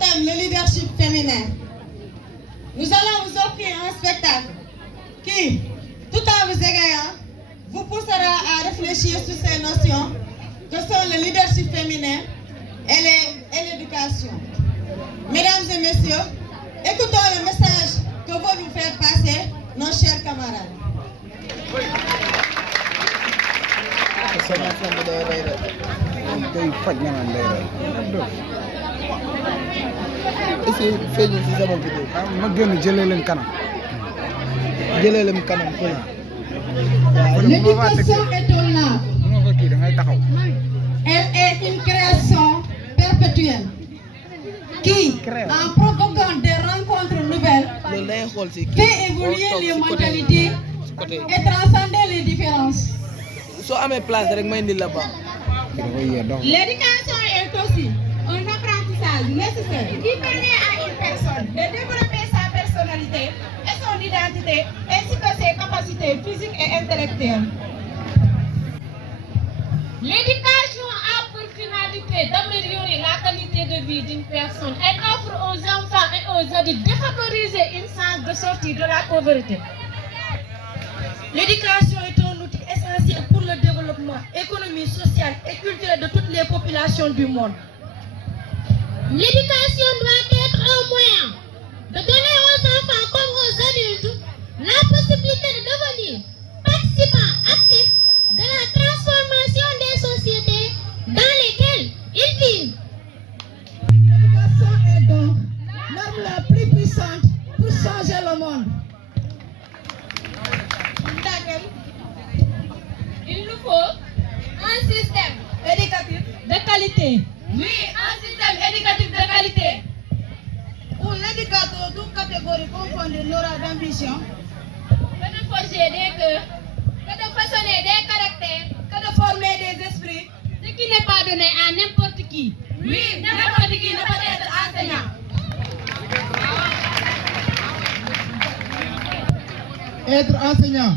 thème le leadership féminin. Nous allons vous offrir un spectacle qui, tout en vous égayant, vous poussera à réfléchir sur ces notions que sont le leadership féminin et l'éducation. Mesdames et messieurs, écoutons le message que veulent nous faire passer nos chers camarades. L'éducation est un art. Elle est une création perpétuelle qui, en provoquant des rencontres nouvelles, fait évoluer les mentalités et transcender les différences. L'éducation est aussi un apprentissage nécessaire qui permet à une personne de développer sa personnalité et son identité ainsi que ses capacités physiques et intellectuelles. L'éducation a pour finalité d'améliorer la qualité de vie d'une personne. Elle offre aux enfants et aux adultes de favoriser une chance de sortie de la pauvreté. L'éducation est un outil essentiel pour le développement économique, social et culturel de toutes les populations du monde. L'éducation doit être un moyen de donner aux enfants comme aux adultes la possibilité de devenir participants actifs de la transformation des sociétés dans lesquelles ils vivent. L'éducation est donc l'arme la plus puissante pour changer le monde. Il nous faut un système Éducatif de qualité. Oui, un système éducatif de qualité. Où l'éducateur, toute catégorie confondue, n'aura d'ambition Que de forger des cœurs, que de façonner des caractères, que de former des esprits. ce qui n'est pas donné à n'importe qui. Oui, n'importe qui ne peut être enseignant. Être enseignant,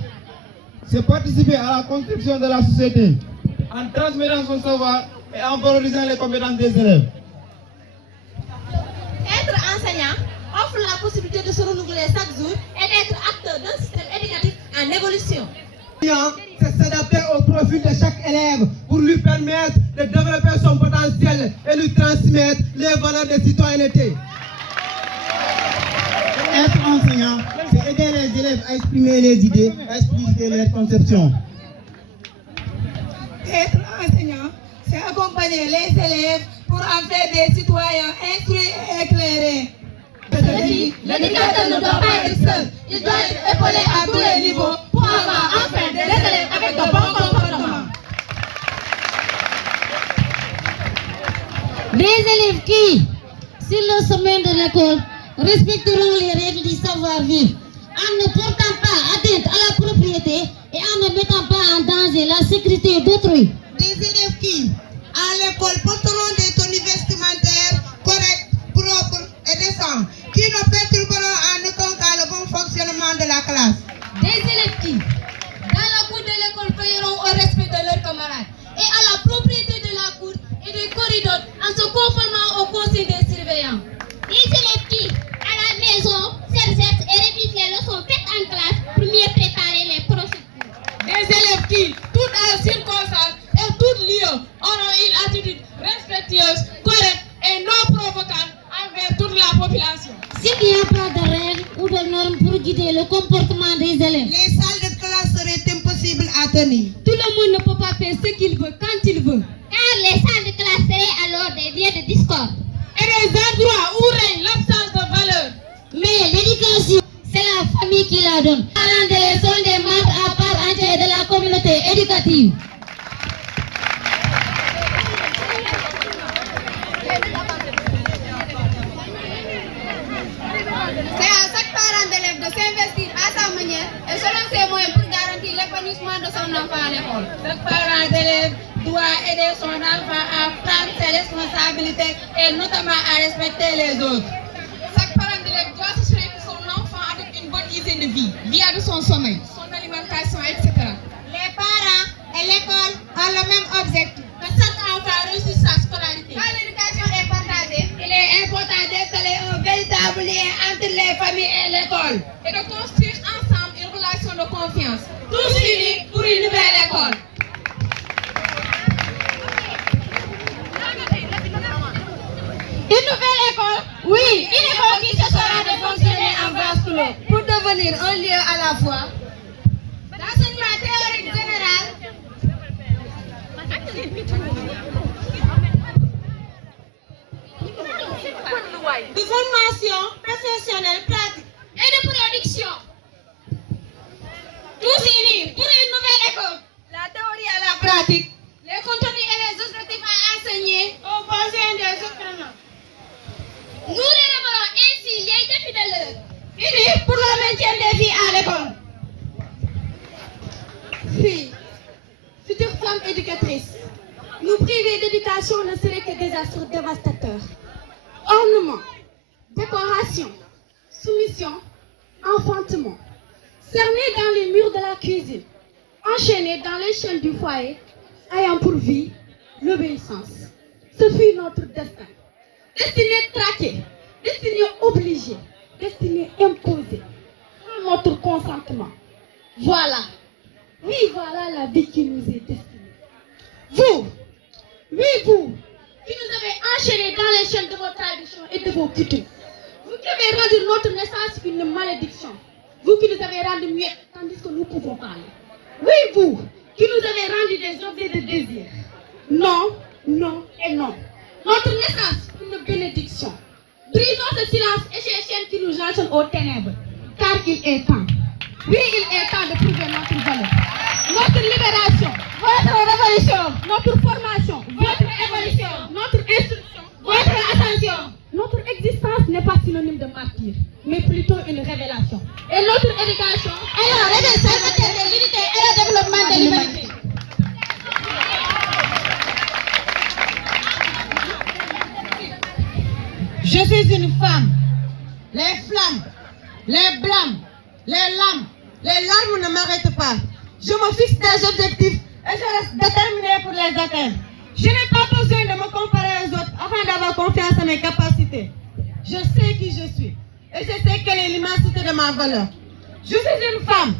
c'est participer à la construction de la société en transmettant son savoir et en valorisant les compétences des élèves. Être enseignant offre la possibilité de se renouveler chaque jour et d'être acteur d'un système éducatif en évolution. C'est s'adapter au profil de chaque élève pour lui permettre de développer son potentiel et lui transmettre les valeurs de citoyenneté. Être enseignant, c'est aider les élèves à exprimer les idées, à expliciter leurs conceptions. Être enseignant, c'est accompagner les élèves pour en faire des citoyens instruits et éclairés. L'éducateur ne doit pas être seul, il doit être épaulé à tous les niveaux pour avoir enfin des élèves avec de bons comportements. Des élèves qui, sur le chemin de l'école, respecteront les règles du savoir-vivre en ne portant pas atteinte à la propriété et en ne mettant pas en danger la sécurité d'autrui. Des élèves qui, à l'école, porteront des tenues vestimentaires correctes, propres et décentes, qui ne perturberont en aucun cas le bon fonctionnement de la classe. Des élèves qui, dans la cour de l'école, veilleront au respect de leurs camarades et à la propriété de la cour et des corridors en se conformant au conseil des surveillants. Des élèves qui, à la maison, s'exercent et révisent les leçons faites en classe pour mieux préparer les procédures. Des élèves qui, toutes en circonstances et tout lieu, auront une attitude respectueuse, correcte et non provocante envers toute la population. S'il n'y a pas de règles ou de normes pour guider le comportement des élèves, Les salles de classe seraient impossibles à tenir. tout le monde ne peut pas faire ce qu'il veut quand il veut. Car les salles de classe seraient alors des lieux de discorde. Et des endroits où règne l'absence de valeur. Mais l'éducation, c'est la famille qui la donne. Les parents d'élèves sont des membres à part entière de la communauté éducative. C'est à chaque parent d'élève de s'investir à sa manière et selon ses moyens pour garantir l'épanouissement de son enfant à l'école. Chaque parent d'élève doit aider son enfant à prendre ses responsabilités et notamment à respecter les autres. Chaque parent d'élève doit s'assurer que son enfant a une bonne hygiène de vie via de son sommeil, son alimentation, etc. Les parents et l'école ont le même objectif, que chaque enfant réussisse sa scolarité. Quand l'éducation est partagée, il est important Oui, une école qui se sera de fonctionner en vase clos pour devenir un lieu à la fois d'enseignement théorique général, de formation professionnelle pratique et de production. tous unis pour une nouvelle école. La théorie à la pratique, les contenus et les objectifs à enseigner au besoin des apprenants. Nous relèverons ainsi les défis de l'heure. unis pour le maintien des filles à l'école. Filles, futures femmes éducatrices, nous priver d'éducation ne serait que désastre dévastateur. Ornement, décoration, soumission, enfantement, cernés dans les murs de la cuisine, enchaînés dans les chaînes du foyer, ayant pour vie l'obéissance. Ce fut notre destin. Destiné traqué, destiné obligé, destiné imposé, sans notre consentement. Voilà, oui, voilà la vie qui nous est destinée. Vous, oui, vous, qui nous avez enchaînés dans les chaînes de vos traditions et de vos coutumes. Vous qui avez rendu notre naissance une malédiction. Vous qui nous avez rendu muettes tandis que nous pouvons parler. Oui, vous, qui nous avez rendu des objets de désir. Non, non et non. Notre naissance, une bénédiction. Brisons ce silence et ces chaînes qui nous enchaînent aux ténèbres. Car il est temps. Oui, il est temps de prouver notre valeur. Notre libération, votre révolution, notre formation, votre évolution, notre instruction, votre ascension. Notre existence n'est pas synonyme de martyr, mais plutôt une révélation. Et notre éducation est la révélation de l'unité et le développement de l'humanité. Je suis une femme. Les flammes, les blâmes, les larmes ne m'arrêtent pas. Je me fixe des objectifs et je reste déterminée pour les atteindre. Je n'ai pas besoin de me comparer aux autres afin d'avoir confiance en mes capacités. Je sais qui je suis et je sais quelle est l'immensité de ma valeur. Je suis une femme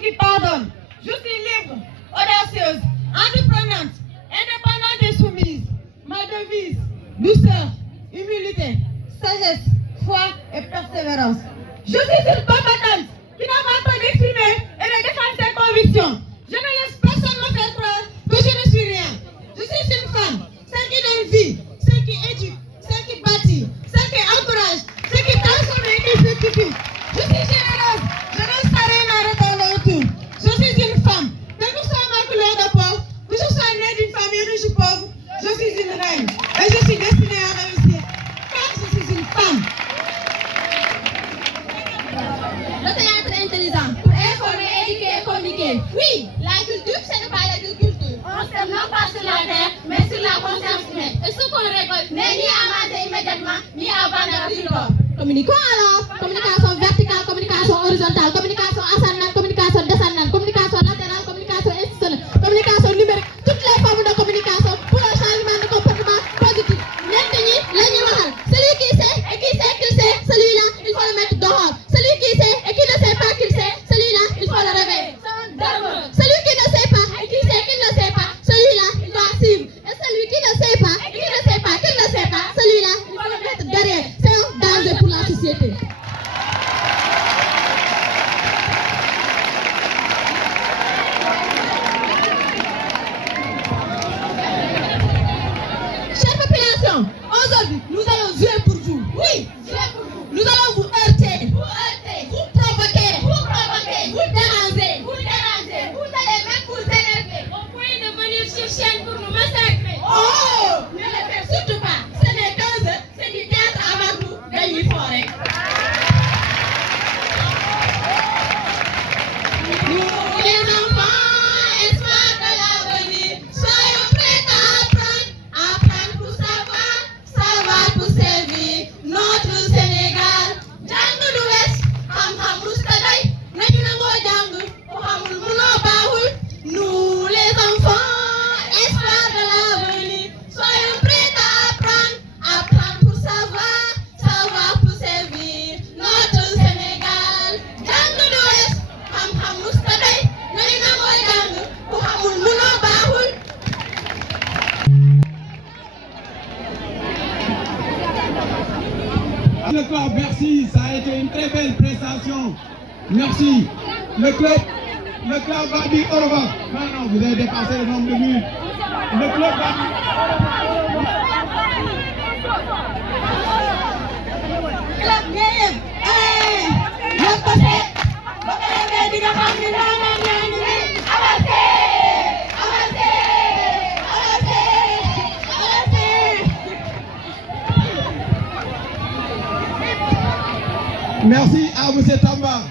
qui pardonne. Je suis libre, audacieuse, entreprenante, indépendante et soumise. Ma devise, douceur, humilité, sagesse, foi et persévérance. Je suis une combattante qui n'a pas peur d'exprimer et de défendre ses convictions. Je ne laisse personne me faire croire que je ne suis rien. Je suis une femme, celle qui donne vie, celle qui éduque, celle qui bâtit, celle qui encourage, celle qui transforme et qui fructifie. Je suis généreuse, je ne laisse rien m'arrêter autour. Je suis une femme, quelle que soit ma couleur de peau, que je sois née d'une famille riche ou pauvre, je suis une reine et je suis destinée à réussir. Car je suis une femme. Le théâtre intelligent pour informer, éduquer et communiquer. Oui, la culture, ce n'est pas l'agriculture. On sème non pas sur la terre, mais sur la conscience humaine. Et ce qu'on récolte n'est ni à manger immédiatement, ni à vendre plus tard. Communiquons alors. Communication verticale, communication horizontale, communication ascendante, communication descendante, communication latérale, communication institutionnelle, communication numérique. Toutes les formes de communication pour un changement de comportement positif. Celui qui sait et qui sait qu'il sait, celui-là, il faut le mettre dehors. Celui qui sait et qui ne sait pas qu'il sait, celui-là, il faut le réveiller. Celui qui ne sait pas et qui sait qu'il ne sait pas, celui-là, il doit suivre. Et celui qui ne sait pas et qui ne sait pas qu'il ne sait pas, celui-là, il faut le mettre derrière. C'est un danger pour la société. Chère population, aujourd'hui, nous allons jouer pour vous. Oui, jouer pour vous. Nous allons vous heurter, vous provoquer, vous déranger. Vous allez même vous énerver au point de venir sur chaîne pour nous massacrer. Oh, ne le faites surtout pas. Ce n'est qu'un jeu, c'est du théâtre avant nous. Gagnez forêt. Nous les enfants, espoir de l'avenir, soyons prêts à apprendre pour savoir pour servir notre Sénégal. Jàng du wees, xam-xam rusta doy, nañu nangoo jàng, ku xamul munoo baaxul. Nous les enfants, espoir Merci. Le club va dire au revoir. Non, vous avez dépassé le nombre de minutes. Le club va dire au revoir. Club game. Le passé. Merci à M. Tamba.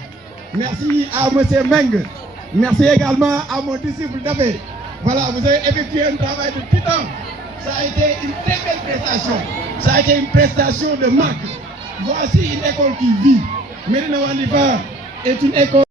Merci à M. Meng. Merci également à mon disciple Dabé. Voilà, vous avez effectué un travail de titan. Ça a été une très belle prestation. Ça a été une prestation de marque. Voici une école qui vit. Médina Wandifa est une école